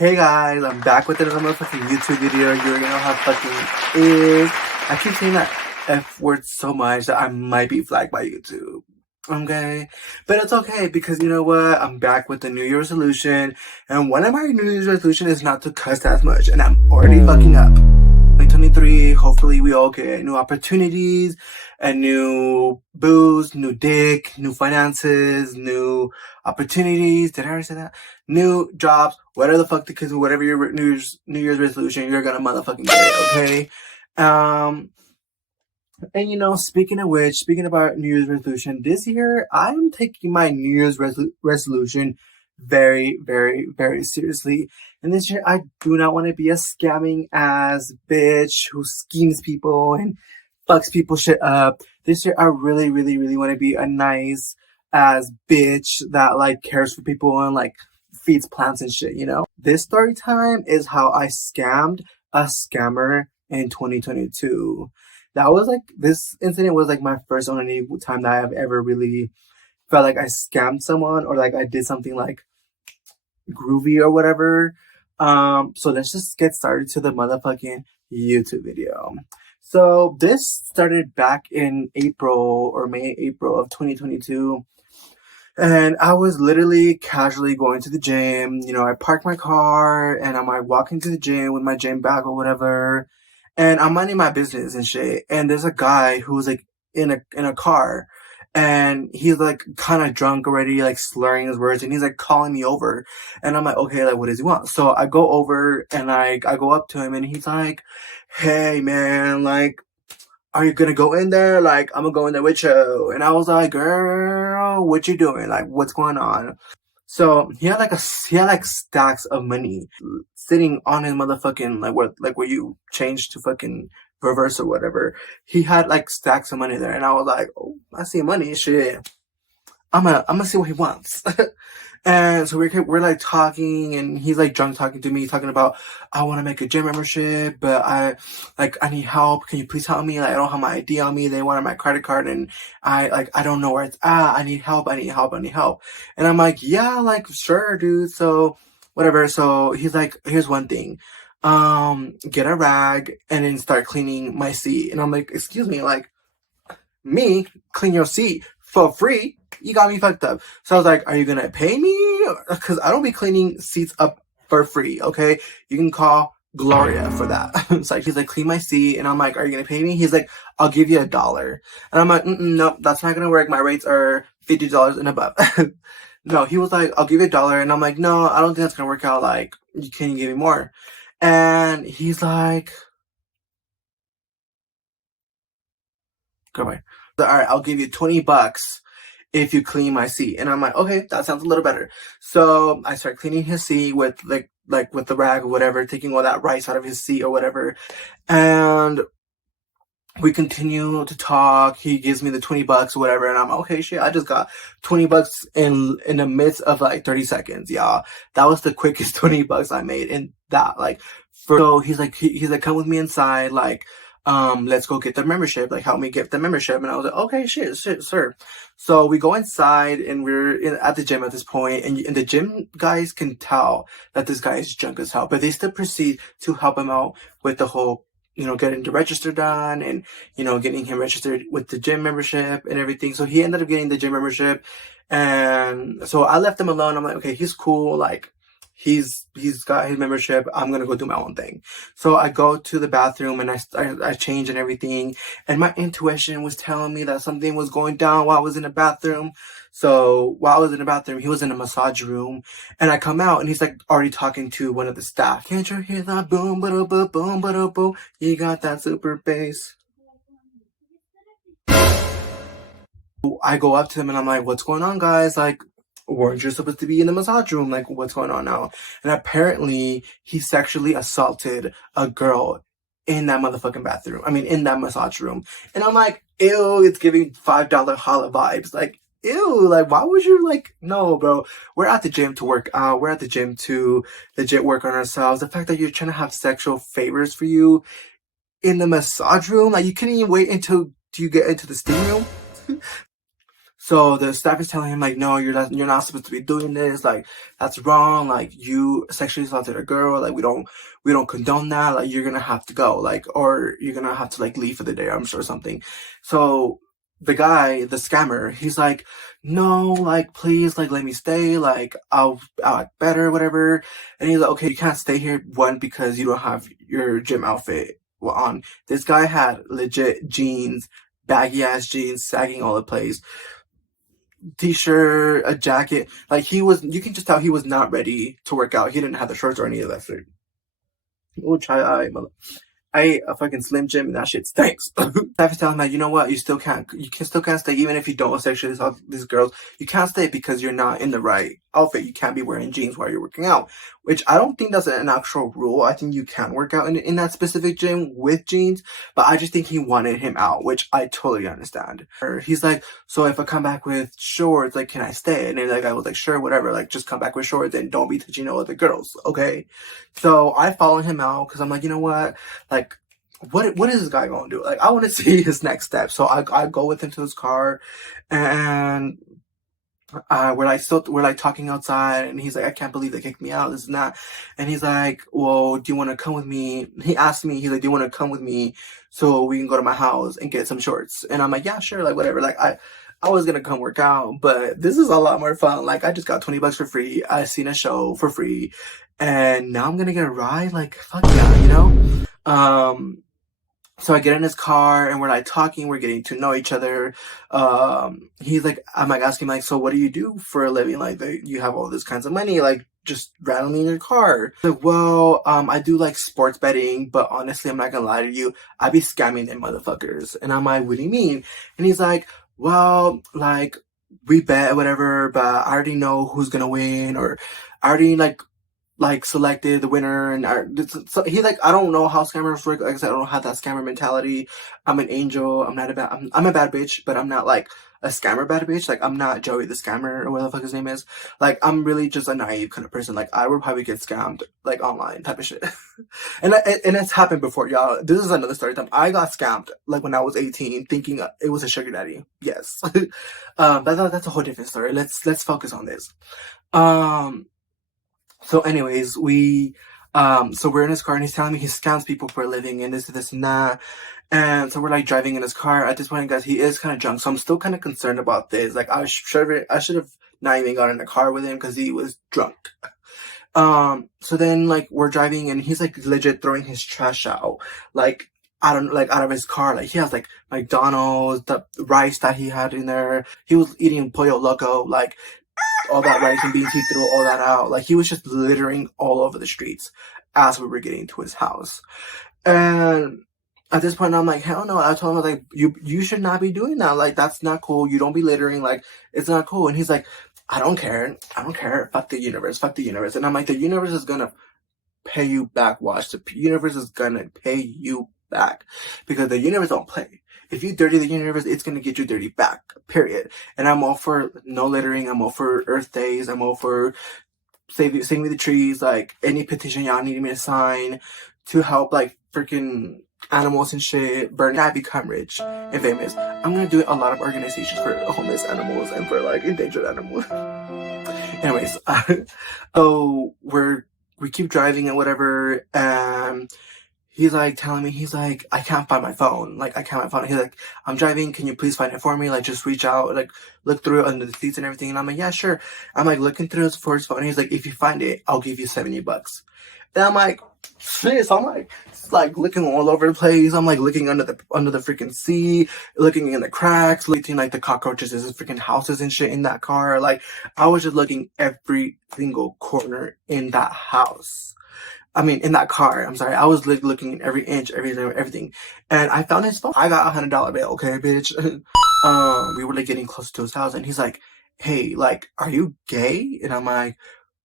Hey guys, I'm back with another motherfucking YouTube video. You already know how fucking is. I keep saying that F word so much that I might be flagged by YouTube. Okay? But it's okay because you know what? I'm back with the New Year's resolution. And one of my New Year's resolution is not to cuss as much. And I'm already fucking up. 2023, hopefully we all get new opportunities and new booze, new dick, new finances, new opportunities. Did I already say that? New jobs, whatever the fuck the kids, whatever your New Year's resolution, you're gonna motherfucking get it, okay? And you know, speaking of which, speaking about New Year's resolution, this year I'm taking my New Year's resolution very, very, very seriously. And this year I do not want to be a scamming ass bitch who schemes people and fucks people shit up. This year I really, really, really want to be a nice ass bitch that like cares for people and like feeds plants and shit, you know? This story time is how I scammed a scammer in 2022. That was like, this incident was like my first only time that I've ever really felt like I scammed someone or like I did something like groovy or whatever. So let's just get started to the motherfucking YouTube video. So this started back in April or April of 2022. And I was literally casually going to the gym. You know, I parked my car and I'm like walking to the gym with my gym bag or whatever. And I'm minding my business and shit. And there's a guy who's like in a car and he's like kind of drunk already, like slurring his words, and he's like calling me over. And I'm like, okay, like what does he want? So I go over and I go up to him and he's like, hey man, like, are you gonna go in there? Like, I'm gonna go in there with you. And I was like, girl, what you doing? Like, what's going on? So he had like stacks of money sitting on his motherfucking where you change to fucking reverse or whatever. He had like stacks of money there, and I was like, oh, I see money, shit. I'm gonna see what he wants. And so we're like talking, and he's like drunk talking to me, talking about I want to make a gym membership, but I need help. Can you please help me? Like I don't have my ID on me. They wanted my credit card, and I don't know where it's at. I need help. I need help. I need help. And I'm like, yeah, like sure, dude. So whatever. So he's like, here's one thing. Get a rag and then start cleaning my seat. And I'm like, excuse me, like me clean your seat for free? You got me fucked up. So I was like, are you gonna pay me? Because I don't be cleaning seats up for free, okay? You can call Gloria for that. It's like, he's like, clean my seat. And I'm like, are you gonna pay me? He's like, I'll give you $1. And I'm like, nope, that's not gonna work. My rates are $50 and above. No, he was like, I'll give you $1. And I'm like, no, I don't think that's gonna work out. Like, can you give me more? And he's like, go away. All right, I'll give you $20 if you clean my seat. And I'm like, okay, that sounds a little better. So I start cleaning his seat with like with the rag or whatever, taking all that rice out of his seat or whatever. And we continue to talk. He gives me the $20 or whatever, and I'm okay, shit. I just got $20 in the midst of like 30 seconds, y'all. That was the quickest $20 I made in that. Like, so he's like, come with me inside, like, let's go get the membership. Like, help me get the membership. And I was like, okay, shit, sir. So we go inside, and we're at the gym at this point, and the gym guys can tell that this guy is drunk as hell, but they still proceed to help him out with the whole, you know, getting the register done and, you know, getting him registered with the gym membership and everything. So he ended up getting the gym membership. And so I left him alone. I'm like, okay, he's cool. Like, he's got his membership. I'm going to go do my own thing. So I go to the bathroom and I change and everything. And my intuition was telling me that something was going down while I was in the bathroom. So while I was in the bathroom, he was in a massage room, and I come out and he's like already talking to one of the staff. Can't you hear that boom, ba boom, boom, ba boom? You got that super bass. I go up to him and I'm like, what's going on, guys? Like, weren't you supposed to be in the massage room? Like, what's going on now? And apparently he sexually assaulted a girl in that motherfucking bathroom. I mean, in that massage room. And I'm like, ew, it's giving $5 holla vibes. Like, ew, like, why would you, like, no, bro. We're at the gym to work out. We're at the gym to legit work on ourselves. The fact that you're trying to have sexual favors for you in the massage room, like, you can't even wait until you get into the steam room. So the staff is telling him like, no, you're not supposed to be doing this. Like, that's wrong. Like, you sexually assaulted a girl. Like, we don't condone that. Like, you're gonna have to go. Like, or you're gonna have to like leave for the day, I'm sure, something. So the guy, the scammer, he's like, no, like, please, like, let me stay. Like, I'll act better, whatever. And he's like, okay, you can't stay here. One, because you don't have your gym outfit on. This guy had legit jeans, baggy ass jeans, sagging all the place, t-shirt, a jacket. Like, you can just tell he was not ready to work out. He didn't have the shorts or any of that shit. Oh, I ate a fucking Slim Jim and that shit stinks. Staff is telling him like, you know what, still can't stay even if you don't sexually assault these girls. You can't stay because you're not in the right outfit. You can't be wearing jeans while you're working out, which I don't think that's an actual rule. I think you can work out in that specific gym with jeans, but I just think he wanted him out, which I totally understand. He's like, so if I come back with shorts, like, can I stay? And then like, I was like, sure, whatever, like, just come back with shorts and don't be touching no other girls, okay? So I followed him out because I'm like, you know what, like, what is this guy gonna do? Like, I want to see his next step. So I go with him to his car, and we're like talking outside, and he's like, I can't believe they kicked me out, this and that. And he's like, well, do you want to come with me? He asked me, he's like, do you want to come with me so we can go to my house and get some shorts? And I'm like, yeah, sure, like, whatever. Like, I was gonna come work out, but this is a lot more fun. Like, I just got $20 for free. I seen a show for free, and now I'm gonna get a ride. Like, fuck yeah, you know? So I get in his car and we're like talking, we're getting to know each other. He's like, I'm like asking like, so what do you do for a living? Like, you have all this kinds of money, like, just randomly in your car. Like, well, I do like sports betting, but honestly, I'm not gonna lie to you, I be scamming them motherfuckers. And I'm like, what do you mean? And he's like, well, like, we bet whatever, but I already know who's gonna win, or I already like selected the winner. And so he like, I don't know how scammers work. Like I said, I don't have that scammer mentality. I'm an angel. I'm a bad bitch, but I'm not like a scammer bad bitch. Like, I'm not Joey the scammer or whatever the fuck his name is. Like, I'm really just a naive kind of person. Like, I would probably get scammed like online type of shit. And it's happened before, y'all. This is another story time. I got scammed like when I was 18, thinking it was a sugar daddy. Yes. That's a whole different story. Let's focus on this. So anyways, so we're in his car and he's telling me he scams people for a living and this and that. And so we're like driving in his car. At this point, guys, he is kind of drunk. So I'm still kind of concerned about this. Like, I should have not even got in the car with him because he was drunk. So then like we're driving and he's like legit throwing his trash out. Like, I don't, like, out of his car. Like, he has like McDonald's, the rice that he had in there. He was eating Pollo Loco, like, all that rice and beans, he threw all that out. Like, he was just littering all over the streets as we were getting to his house. And at this point, I'm like, hell no. I told him, like, you should not be doing that. Like, that's not cool. You don't be littering. Like, it's not cool. And he's like, I don't care. I don't care. Fuck the universe. Fuck the universe. And I'm like, the universe is gonna pay you back. Watch. The universe is gonna pay you back because the universe don't play. If you dirty the universe, it's gonna get you dirty back, period. And I'm all for no littering. I'm all for Earth Days. I'm all for saving the trees. Like, any petition y'all need me to sign to help, like, freaking animals and shit. Burn. I become rich and famous, I'm gonna do a lot of organizations for homeless animals and for like endangered animals. Anyways, so we keep driving and whatever. He's like telling me, he's like, I can't find my phone. Like, I can't find my phone. He's like, I'm driving. Can you please find it for me? Like, just reach out, like, look through it under the seats and everything. And I'm like, yeah, sure. I'm like looking through his phone. And he's like, if you find it, I'll give you $70. And I'm like, shit. I'm like looking all over the place. I'm like looking under the freaking seat, looking in the cracks, looking like the cockroaches, there's freaking houses and shit in that car. Like, I was just looking every single corner in that house. I mean, in that car, I'm sorry. I was looking in every inch, everything. And I found his phone. I got $100 bill, okay, bitch? We were like getting close to his house and he's like, hey, like, are you gay? And I'm like,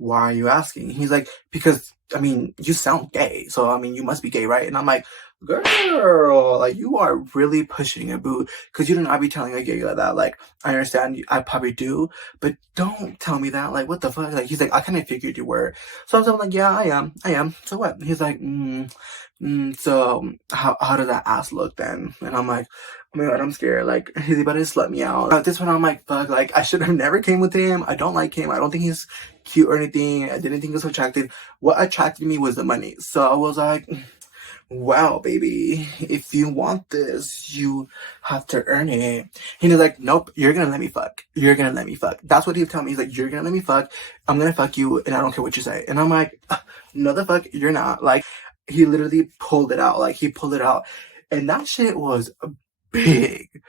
why are you asking? He's like, because, I mean, you sound gay. So, I mean, you must be gay, right? And I'm like, girl, like, you are really pushing it, boo. Because you do not be telling a gay like that. Like, I understand, I probably do, but don't tell me that. Like, what the fuck? Like, he's like, I kind of figured you were. So I'm like, yeah, I am. So what? He's like, so how does that ass look then? And I'm like, oh my god, I'm scared. Like, he's about to slut me out. At this point, I'm like, fuck, like, I should have never came with him. I don't like him. I don't think he's cute or anything. I didn't think he was attractive. What attracted me was the money. So I was like, wow, baby, if you want this, you have to earn it. He was like, nope, you're gonna let me fuck. You're gonna let me fuck. That's what he was telling me. He's like, you're gonna let me fuck. I'm gonna fuck you, and I don't care what you say. And I'm like, no, the fuck, you're not. Like, he literally pulled it out. Like, he pulled it out. And that shit was big. I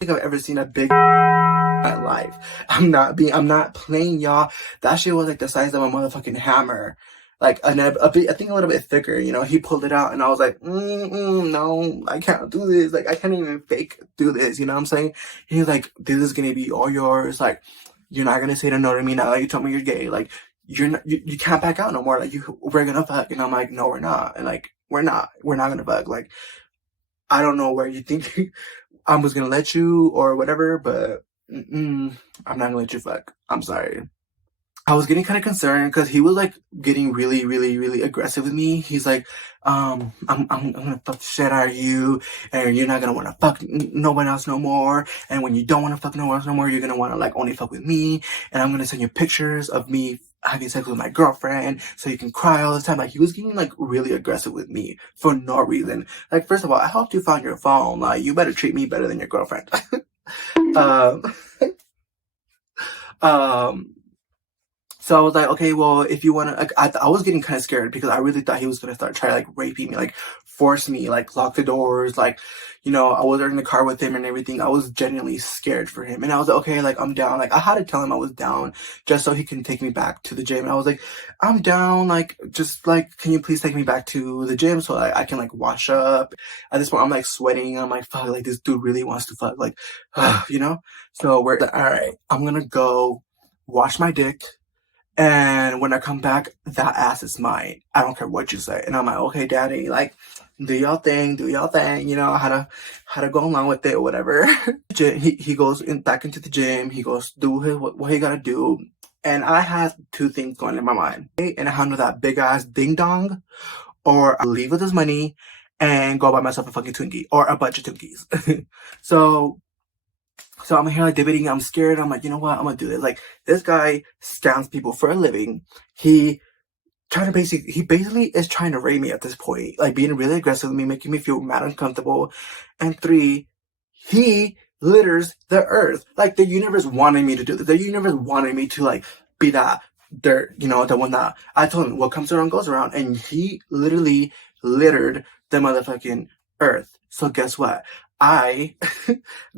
think I've ever seen a big my life. I'm not playing, y'all. That shit was like the size of a motherfucking hammer. Like a bit, I think a little bit thicker, you know. He pulled it out and I was like, no, I can't do this. Like, I can't even fake do this, you know what I'm saying? He was like, this is gonna be all yours. Like, you're not gonna say no to me now that you told me you're gay. Like, you're not, you can't back out no more. Like, we're gonna fuck. And I'm like, no, we're not. And like, we're not gonna fuck. Like, I don't know where you think I was gonna let you or whatever, but I'm not gonna let you fuck. I'm sorry. I was getting kind of concerned because he was like getting really, really, really aggressive with me. He's like, I'm gonna fuck the shit out of you, and you're not gonna want to fuck no one else no more. And when you don't want to fuck no one else no more, you're gonna want to like only fuck with me. And I'm gonna send you pictures of me having sex with my girlfriend, so you can cry all the time. Like, he was getting like really aggressive with me for no reason. Like, first of all, I hope you found your phone. Like, you better treat me better than your girlfriend. um, um. So I was like, okay, well, if you want to, like, I was getting kind of scared because I really thought he was going to start trying to, like, raping me, like, force me, like, lock the doors, like, you know, I was in the car with him and everything. I was genuinely scared for him. And I was like, okay, like, I'm down. Like, I had to tell him I was down just so he can take me back to the gym. And I was like, I'm down. Like, just, like, can you please take me back to the gym so I can, like, wash up? At this point, I'm, like, sweating. I'm like, fuck, like, this dude really wants to fuck. Like, you know? So we're like, all right, I'm going to go wash my dick. And when I come back, that ass is mine. I don't care what you say. And I'm like, okay, daddy, like, do y'all thing, you know, how to go along with it or whatever. He goes back into the gym. He goes, do what he gotta do. And I had two things going in my mind. And I handle that big ass ding dong, or I leave with his money and go buy myself a fucking Twinkie or a bunch of Twinkies. So I'm here like debating. I'm scared. I'm like, you know what? I'm gonna do this. Like, this guy scams people for a living. He basically is trying to rape me at this point. Like, being really aggressive with me, making me feel mad, uncomfortable. And three, he litters the earth. Like, the universe wanted me to do this. The universe wanted me to like be that dirt, you know, the one that I told him what comes around goes around. And he literally littered the motherfucking earth. So guess what? I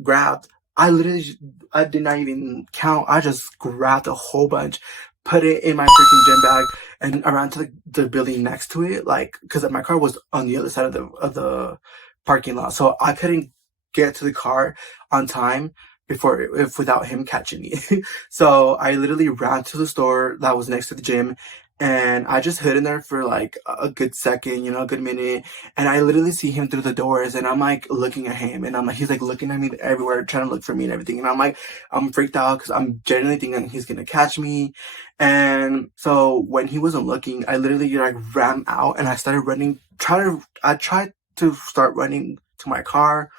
grabbed I did not even count. I just grabbed a whole bunch, put it in my freaking gym bag, and I ran to the building next to it, like, because my car was on the other side of the parking lot, so I couldn't get to the car on time without him catching me. So I literally ran to the store that was next to the gym, and I just hid in there for like a good second, you know, a good minute. And I literally see him through the doors, and I'm like looking at him, and I'm like, he's like looking at me everywhere, trying to look for me and everything. And I'm like, I'm freaked out because I'm genuinely thinking he's gonna catch me. And so when he wasn't looking, I literally like ran out and I started running. I tried to start running to my car,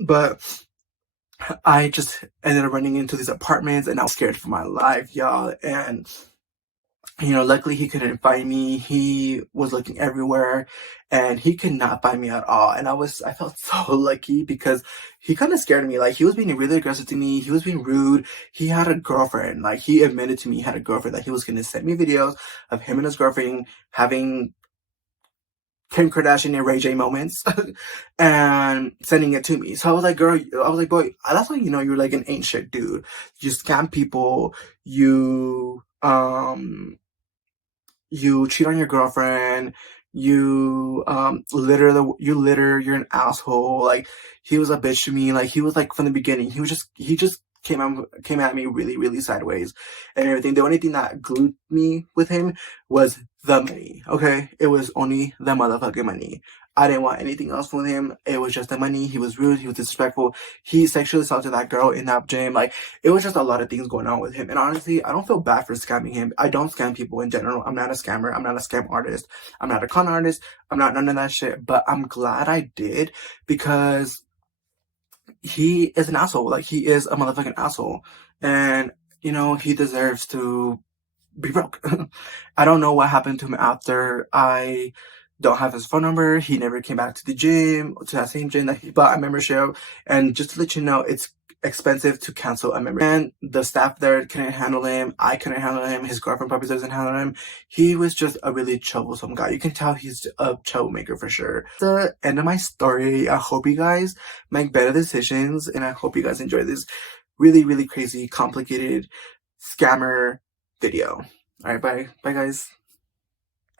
but I just ended up running into these apartments, and I was scared for my life, y'all. And you know, luckily he couldn't find me. He was looking everywhere and he could not find me at all. And I felt so lucky because he kind of scared me. Like, he was being really aggressive to me. He was being rude. He had a girlfriend. Like, he admitted to me he had a girlfriend, that he was going to send me videos of him and his girlfriend having Kim Kardashian and Ray J moments and sending it to me. So I was like, boy, that's how you know you're like an ain't shit dude. You scam people. You cheat on your girlfriend, you you're an asshole. Like, he was a bitch to me. Like, he was like, from the beginning, he just came at me really, really sideways and everything. The only thing that glued me with him was the money. Okay, it was only the motherfucking money. I didn't want anything else from him. It was just the money. He was rude. He was disrespectful. He sexually assaulted that girl in that gym. Like, it was just a lot of things going on with him. And honestly, I don't feel bad for scamming him. I don't scam people in general. I'm not a scammer. I'm not a scam artist. I'm not a con artist. I'm not none of that shit. But I'm glad I did, because he is an asshole. Like, he is a motherfucking asshole. And, you know, he deserves to be broke. I don't know what happened to him after. I don't have his phone number. He never came back to the gym, to that same gym that he bought a membership. And just to let you know, it's expensive to cancel a membership. And the staff there couldn't handle him. I couldn't handle him. His girlfriend probably doesn't handle him. He was just a really troublesome guy. You can tell he's a troublemaker for sure. The end of my story. I hope you guys make better decisions, and I hope you guys enjoy this really, really crazy, complicated scammer video. All right, bye. Bye, guys.